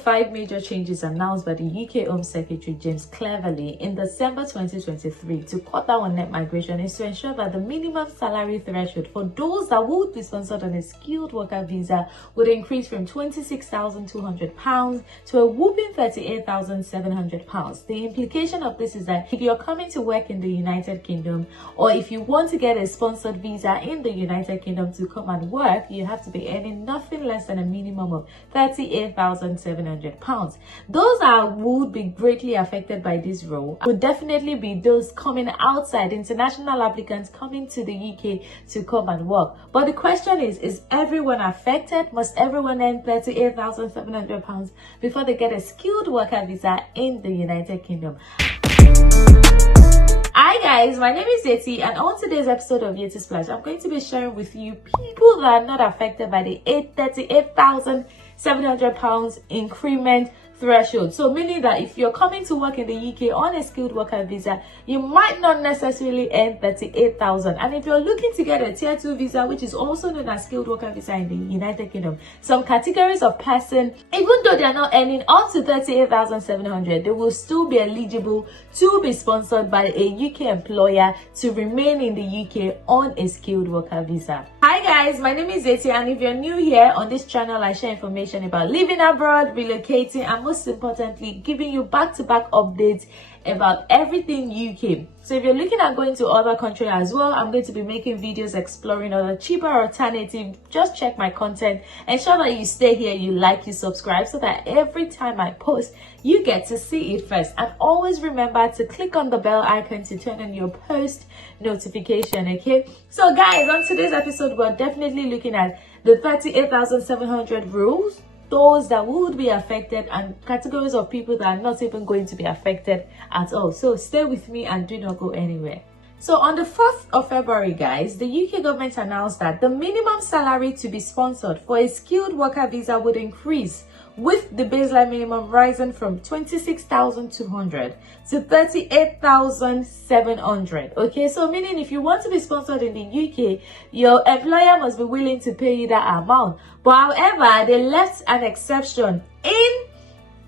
5 major changes announced by the UK Home Secretary James Cleverly in December 2023 to cut down on net migration is to ensure that the minimum salary threshold for those that would be sponsored on a skilled worker visa would increase from £26,200 to a whopping £38,700. The implication of this is that if you're coming to work in the United Kingdom, or if you want to get a sponsored visa in the United Kingdom to come and work, you have to be earning nothing less than a minimum of £38,700. Those that would be greatly affected by this rule would definitely be those coming outside, international applicants coming to the UK to come and work. But the question is everyone affected? Must everyone earn £38,700 before they get a skilled worker visa in the United Kingdom? Hi guys, my name is Yeti, and on today's episode of Yettysplash, I'm going to be sharing with you people that are not affected by the £38,700 increment threshold. So meaning that if you're coming to work in the UK on a skilled worker visa, you might not necessarily earn 38,000. And if you're looking to get a tier 2 visa, which is also known as skilled worker visa in the United Kingdom, some categories of person, even though they're not earning up to 38,700, they will still be eligible to be sponsored by a UK employer to remain in the UK on a skilled worker visa. Hi guys, my name is Yeti, and if you're new here on this channel, I share information about living abroad, relocating, and most importantly, giving you back-to-back updates about everything UK. So if you're looking at going to other countries as well, I'm going to be making videos exploring other cheaper alternatives. Just check my content, ensure that you stay here, you like, you subscribe, so that every time I post, you get to see it first. And always remember to click on the bell icon to turn on your post notification, okay? So guys, on today's episode, we're definitely looking at the 38,700 rules, those that would be affected, and categories of people that are not even going to be affected at all. So stay with me and do not go anywhere. So on the 4th of February, guys, the UK government announced that the minimum salary to be sponsored for a skilled worker visa would increase, with the baseline minimum rising from 26,200 to 38,700. Okay, so meaning if you want to be sponsored in the UK, your employer must be willing to pay you that amount. But however, they left an exception in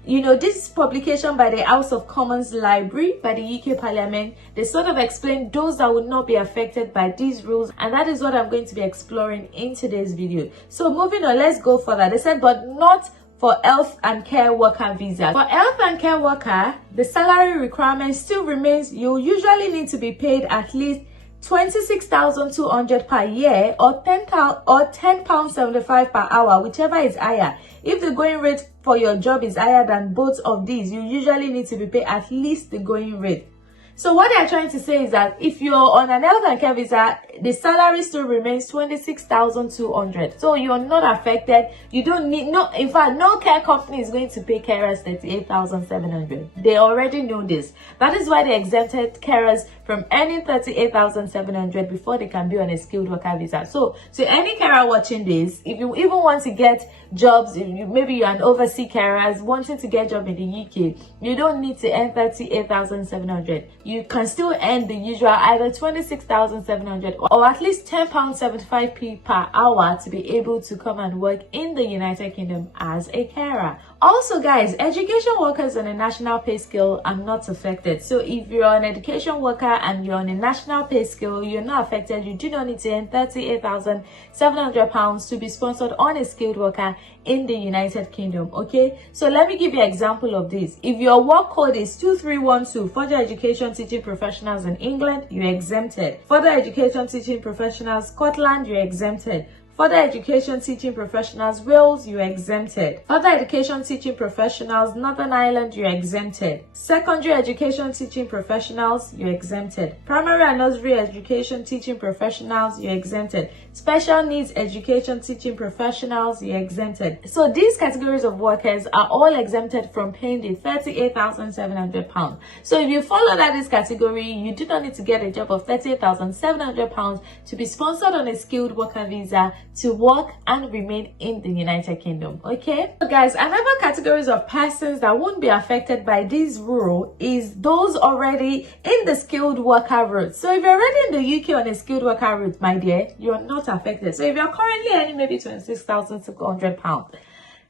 this publication by the House of Commons Library, by the UK Parliament. They sort of explained those that would not be affected by these rules, and that is what I'm going to be exploring in today's video. So moving on, let's go further. They said, but not for health and care worker visa. For health and care worker, the salary requirement still remains. You usually need to be paid at least £26,200 per year, or £10.75 per hour, whichever is higher. If the going rate for your job is higher than both of these, you usually need to be paid at least the going rate. So what they are trying to say is that if you're on an health and care visa, the salary still remains 26,200. So you're not affected. You don't need in fact, no care company is going to pay carers 38,700. They already know this. That is why they exempted carers from earning 38,700 before they can be on a skilled worker visa. So any carer watching this, if you even want to get jobs, maybe you're an overseas carer wanting to get a job in the UK, you don't need to earn 38,700. You can still earn the usual either 26,700 or at least £10.75 per hour to be able to come and work in the United Kingdom as a carer. Also guys, education workers on a national pay scale are not affected. So if you're an education worker and you're on a national pay scale, you're not affected. You do not need to earn £38,700 to be sponsored on a skilled worker in the United Kingdom. Okay, so let me give you an example of this. If your work code is 2312, further education teaching professionals in England, you're exempted. Further education teaching professionals Scotland, you're exempted. Further education teaching professionals Wales, you're exempted. Further education teaching professionals Northern Ireland, you're exempted. Secondary education teaching professionals, you're exempted. Primary and nursery education teaching professionals, you're exempted. Special needs education teaching professionals, you're exempted. So these categories of workers are all exempted from paying the £38,700. So if you fall under this category, you do not need to get a job of £38,700 to be sponsored on a skilled worker visa to work and remain in the United Kingdom. Okay, so guys, another categories of persons that won't be affected by this rule is those already in the skilled worker route. So if you're already in the UK on a skilled worker route, my dear, you're not affected. So if you're currently earning maybe £26,600,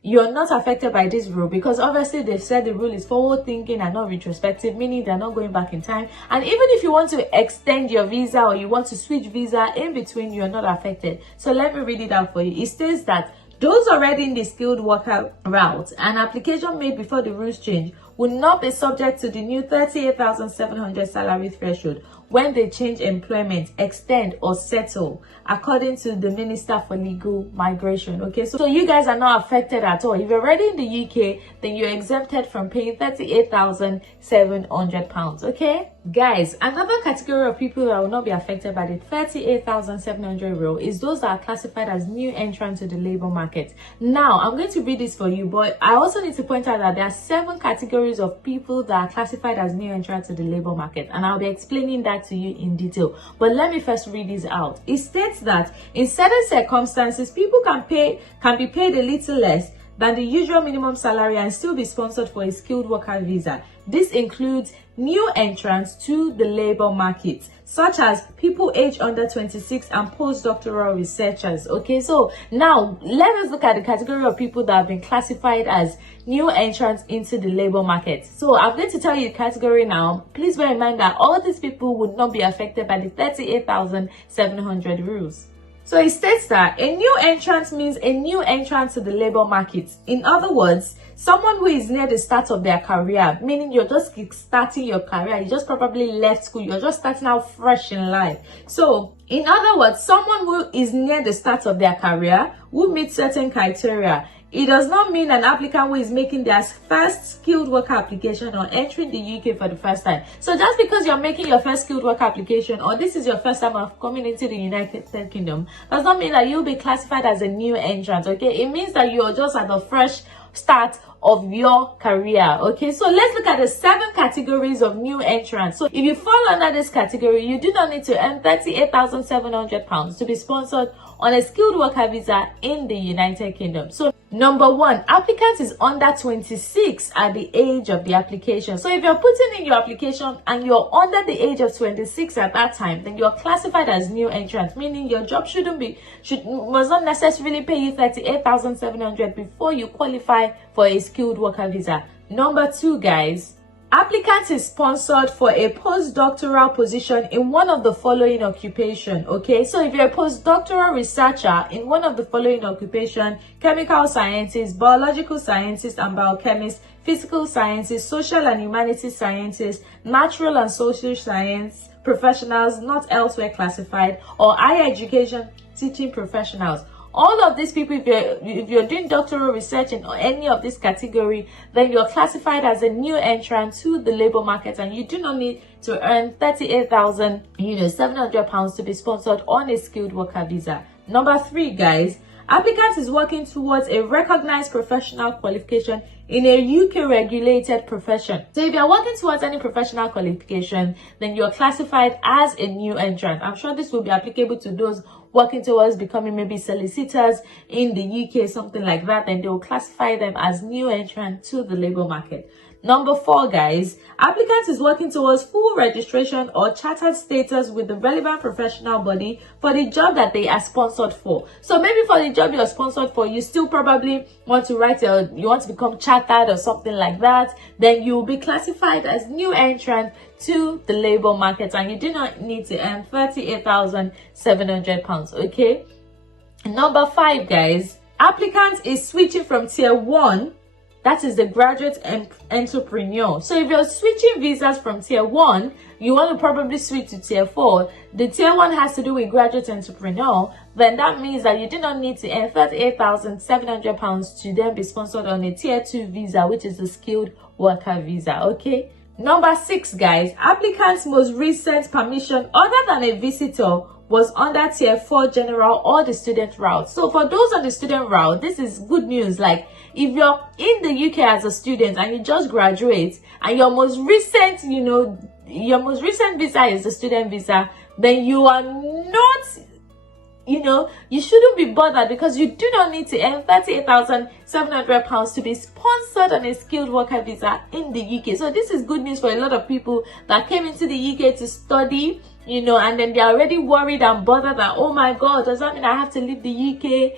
you're not affected by this rule, because obviously they've said the rule is forward thinking and not retrospective, meaning they're not going back in time. And even if you want to extend your visa or you want to switch visa in between, you're not affected. So let me read it out for you. It states that those already in the skilled worker route, an application made before the rules change will not be subject to the new 38,700 salary threshold when they change employment, extend or settle, according to the Minister for Legal Migration. Okay, so you guys are not affected at all. If you're already in the UK, then you're exempted from paying £38,700. Okay, guys, another category of people that will not be affected by the 38,700 rule is those that are classified as new entrants to the labor market. Now, I'm going to read this for you, but I also need to point out that there are 7 categories of people that are classified as new entrants to the labor market, and I'll be explaining that to you in detail. But let me first read this out. It states that in certain circumstances, people can be paid a little less than the usual minimum salary and still be sponsored for a skilled worker visa. This includes new entrants to the labor market, such as people aged under 26 and postdoctoral researchers. Okay, so now let us look at the category of people that have been classified as new entrants into the labor market. So I'm going to tell you the category now. Please bear in mind that all these people would not be affected by the 38,700 rules. So it states that a new entrant means a new entrant to the labor market. In other words, someone who is near the start of their career, meaning you're just starting your career, you just probably left school, you're just starting out fresh in life. So in other words, someone who is near the start of their career will meet certain criteria. It does not mean an applicant who is making their first skilled worker application or entering the UK for the first time. So just because you're making your first skilled worker application or this is your first time of coming into the United Kingdom does not mean that you'll be classified as a new entrant. Okay, it means that you're just at the fresh start of your career. Okay, so let's look at the 7 categories of new entrants. So if you fall under this category, you do not need to earn £38,700 to be sponsored on a skilled worker visa in the United Kingdom. So number 1, applicant is under 26 at the age of the application. So if you're putting in your application and you're under the age of 26 at that time, then you're classified as new entrant, meaning your job must not necessarily pay you 38,700 before you qualify for a skilled worker visa. Number 2, guys, applicant is sponsored for a postdoctoral position in one of the following occupation. Okay, so if you're a postdoctoral researcher in one of the following occupation: chemical sciences, biological sciences and biochemists, physical sciences, social and humanities sciences, natural and social science professionals not elsewhere classified, or higher education teaching professionals. All of these people, if you're doing doctoral research in any of this category, then you're classified as a new entrant to the labor market, and you do not need to earn £38,700 to be sponsored on a skilled worker visa. Number 3, guys, applicant is working towards a recognized professional qualification in a UK regulated profession. So if you're working towards any professional qualification, then you're classified as a new entrant. I'm sure this will be applicable to those working towards becoming maybe solicitors in the UK, something like that, and they will classify them as new entrant to the labor market. Number 4, guys, applicant is working towards full registration or chartered status with the relevant professional body for the job that they are sponsored for. So maybe for the job you're sponsored for, you still probably want to you want to become chartered or something like that. Then you will be classified as new entrant to the labor market, and you do not need to earn £38,700. Okay. Number 5, guys, applicant is switching from tier 1. That is the graduate entrepreneur. So if you're switching visas from tier 1, you want to probably switch to tier 4. The tier 1 has to do with graduate entrepreneur. Then that means that you do not need to earn £38,700 to then be sponsored on a tier 2 visa, which is the skilled worker visa. Okay. Number 6, guys, applicant's most recent permission other than a visitor was under tier 4 general or the student route. So for those on the student route, this is good news. Like if you're in the UK as a student and you just graduate and your most recent visa is the student visa, then you are not, you shouldn't be bothered, because you do not need to earn £38,700 to be sponsored on a skilled worker visa in the UK. So this is good news for a lot of people that came into the UK to study and then they're already worried and bothered that, oh my God, does that mean I have to leave the UK?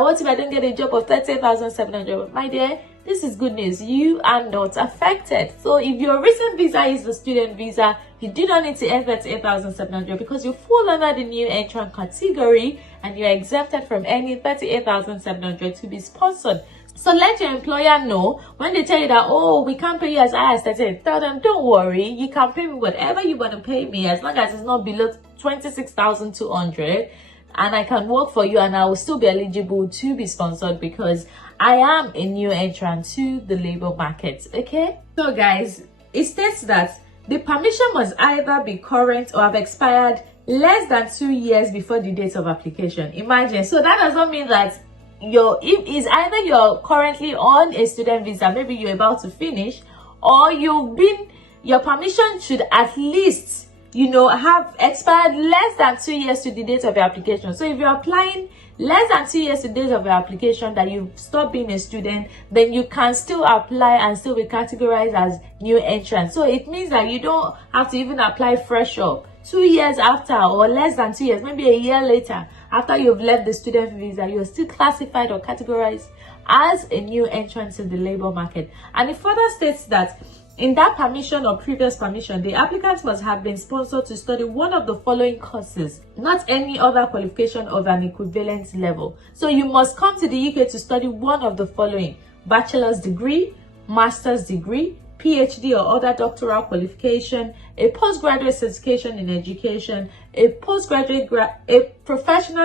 What if I don't get a job of 30,700? My dear, this is good news. You are not affected. So if your recent visa is the student visa, you do not need to earn 38,700 because you fall under the new entrant category and you're exempted from any 38,700 to be sponsored. So let your employer know when they tell you that, oh, we can't pay you as high as 38. Tell them, don't worry, you can pay me whatever you want to pay me as long as it's not below 26,200, and I can work for you and I will still be eligible to be sponsored because I am a new entrant to the labor market. Okay, so guys, it states that the permission must either be current or have expired less than 2 years before the date of application. Imagine. So that does not mean that if either you're currently on a student visa, maybe you're about to finish, or your permission should at least have expired less than 2 years to the date of your application. So if you're applying less than 2 years to the date of your application that you've stopped being a student, then you can still apply and still be categorized as new entrant. So it means that you don't have to even apply fresh up 2 years after, or less than 2 years, maybe a year later after you've left the student visa, you're still classified or categorized as a new entrant to the labor market. And it further states that in that permission or previous permission, the applicant must have been sponsored to study one of the following courses, not any other qualification of an equivalent level. So you must come to the UK to study one of the following: bachelor's degree, master's degree, PhD or other doctoral qualification, a postgraduate certification in education, a professional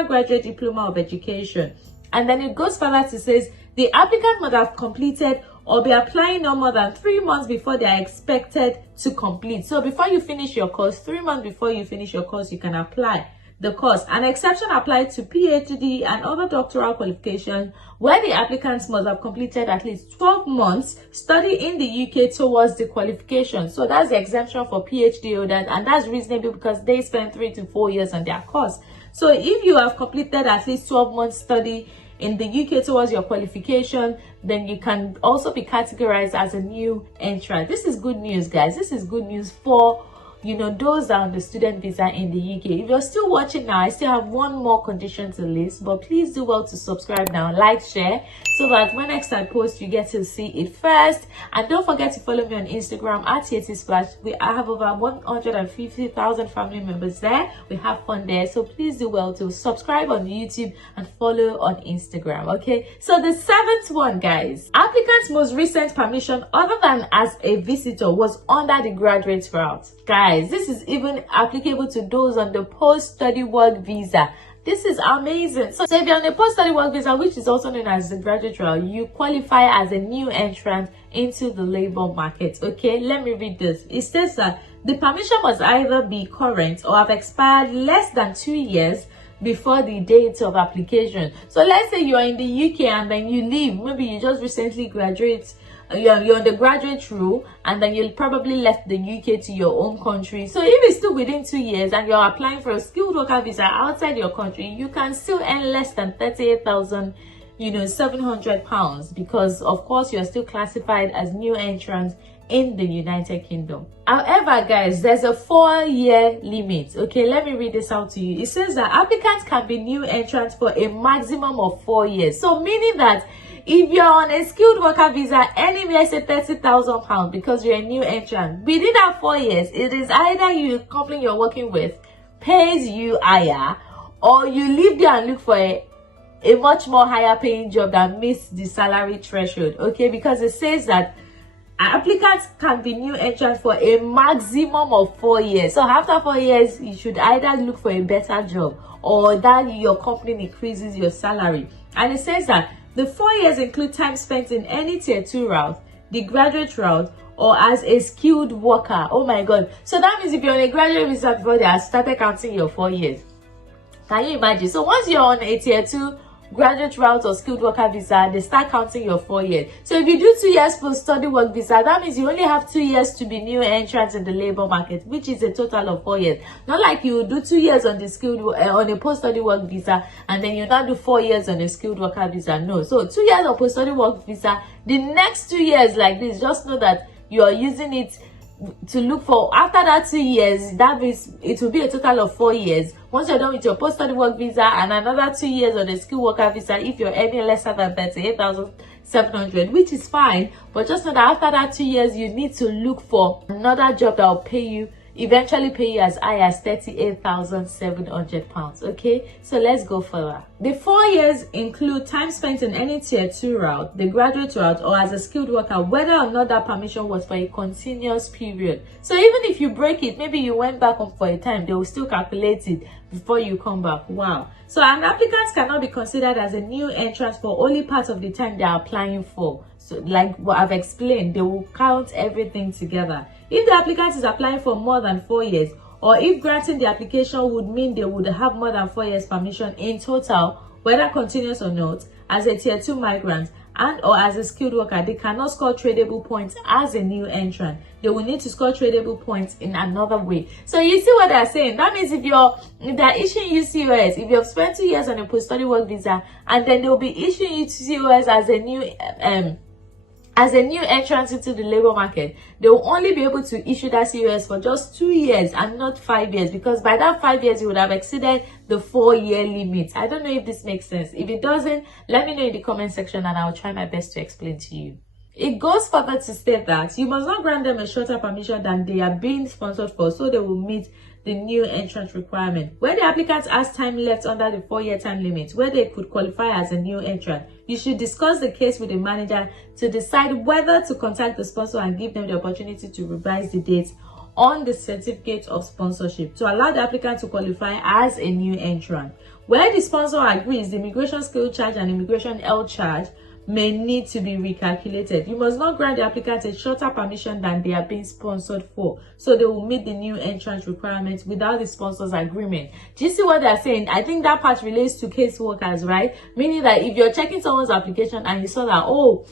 graduate diploma of education. And then it goes further to say the applicant must have completed or be applying no more than 3 months before they are expected to complete. So before you finish your course, 3 months before you finish your course, you can apply the course. An exception applies to PhD and other doctoral qualifications where the applicants must have completed at least 12 months study in the UK towards the qualification. So that's the exemption for PhD holders, and that's reasonable because they spend 3 to 4 years on their course. So if you have completed at least 12 months study in the UK towards your qualification, then you can also be categorized as a new entrant. This is good news, guys. This is good news for those that are on the student visa in the UK. If you're still watching now, I still have one more condition to list, but please do well to subscribe now, like, share, so that when next I post, you get to see it first. And don't forget to follow me on Instagram at Yettysplash. I have over 150,000 family members there. We have fun there, so please do well to subscribe on YouTube and follow on Instagram. Okay, so the 7th one, guys, applicant's most recent permission other than as a visitor was under the graduate route. Guys, this is even applicable to those on the post-study work visa. This is amazing. So if you're on a post-study work visa, which is also known as the graduate route, you qualify as a new entrant into the labor market. Okay, let me read this. It says that the permission must either be current or have expired less than 2 years before the date of application. So let's say you're in the UK and then you leave. Maybe you just recently graduate. You're on the graduate rule, and then you'll probably left the UK to your own country. So if it's still within 2 years and you're applying for a skilled worker visa outside your country, you can still earn less than 38,700 pounds because of course you're still classified as new entrants in the United Kingdom. However, guys, there's a 4-year limit. Okay, let me read this out to you. It says that applicants can be new entrants for a maximum of 4 years. So meaning that if you're on a skilled worker visa, anywhere say 30,000 pounds because you're a new entrant, within that 4 years, it is either the company you're working with pays you higher, or you leave there and look for a much more higher paying job that meets the salary threshold. Okay, because it says that applicants can be new entrants for a maximum of 4 years. So after 4 years, you should either look for a better job or that your company increases your salary. And it says that the 4 years include time spent in any tier 2 route, the graduate route, or as a skilled worker. Oh my God. So that means if you're on a graduate visa before they have started counting your 4 years. Can you imagine? So once you're on a tier 2 graduate route or skilled worker visa, they start counting your 4 years. So if you do 2 years post study work visa, that means you only have 2 years to be new entrants in the labor market, which is a total of 4 years. Not like you do 2 years on the on a post study work visa and then you now do 4 years on a skilled worker visa. No. So 2 years on post study work visa, the next 2 years like this, just know that you are using it to look for after that 2 years. That means it will be a total of 4 years. Once you're done with your post-study work visa and another 2 years on the skilled worker visa, if you're earning lesser than 38,700, which is fine, but just know that after that 2 years you need to look for another job that will eventually pay you as high as £38,700. Okay, so let's go further. The 4 years include time spent in any tier 2 route, the graduate route, or as a skilled worker, whether or not that permission was for a continuous period. So even if you break it, maybe you went back home for a time, they will still calculate it before you come back. Wow. So an applicant cannot be considered as a new entrant for only part of the time they are applying for. So like what I've explained, they will count everything together. If the applicant is applying for more than 4 years, or if granting the application would mean they would have more than 4 years permission in total, whether continuous or not, as a tier 2 migrant and or as a skilled worker, they cannot score tradable points as a new entrant. They will need to score tradable points in another way. So you see what they're saying? That means if they're issuing you COS, if you have spent 2 years on a post-study work visa, and then they will be issuing you COS as a new entrant into the labor market, they will only be able to issue that COS for just 2 years and not 5 years, because by that 5 years you would have exceeded the 4-year limit. I don't know if this makes sense. If it doesn't, let me know in the comment section and I'll try my best to explain to you. It goes further to state that you must not grant them a shorter permission than they are being sponsored for, so they will meet the new entrant requirement. Where the applicant has time left under the 4-year time limit where they could qualify as a new entrant, you should discuss the case with the manager to decide whether to contact the sponsor and give them the opportunity to revise the dates on the certificate of sponsorship to allow the applicant to qualify as a new entrant. Where the sponsor agrees, the immigration skill charge and immigration health charge may need to be recalculated. You must not grant the applicant a shorter permission than they are being sponsored for, so they will meet the new entrant requirements without the sponsor's agreement. Do you see what they're saying? I think that part relates to case workers, right? Meaning that if you're checking someone's application and you saw that, oh,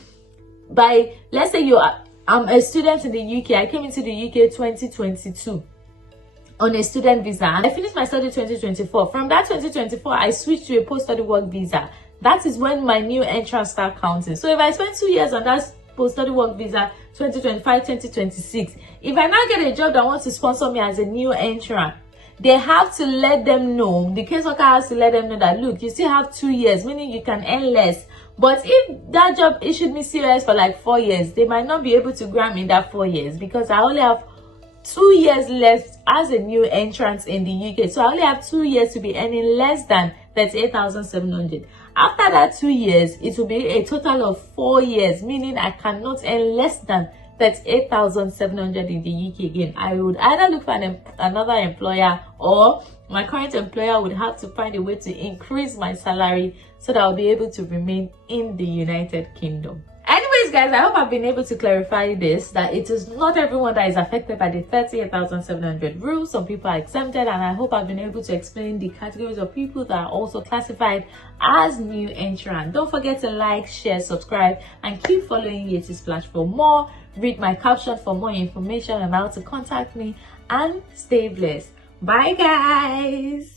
let's say I'm a student in the UK, I came into the UK 2022 on a student visa and I finished my study 2024. From that 2024, I switched to a post-study work visa. That is when my new entrants start counting. So if I spend 2 years on that post-study work visa, 2025, 2026, if I now get a job that wants to sponsor me as a new entrant, they have to let them know, the caseworker has to let them know that, look, you still have 2 years, meaning you can earn less. But if that job issued me COS for like 4 years, they might not be able to grant me that 4 years because I only have 2 years left as a new entrant in the UK. So I only have 2 years to be earning less than 38,700. After that 2 years, it will be a total of 4 years, meaning I cannot earn less than 38,700 in the UK again. I would either look for another employer, or my current employer would have to find a way to increase my salary so that I'll be able to remain in the United Kingdom. Anyways, guys, I hope I've been able to clarify this, that it is not everyone that is affected by the 38,700 rule. Some people are exempted, and I hope I've been able to explain the categories of people that are also classified as new entrant. Don't forget to like, share, subscribe, and keep following Yettysplash for more. Read my caption for more information on how to contact me, and stay blessed. Bye, guys.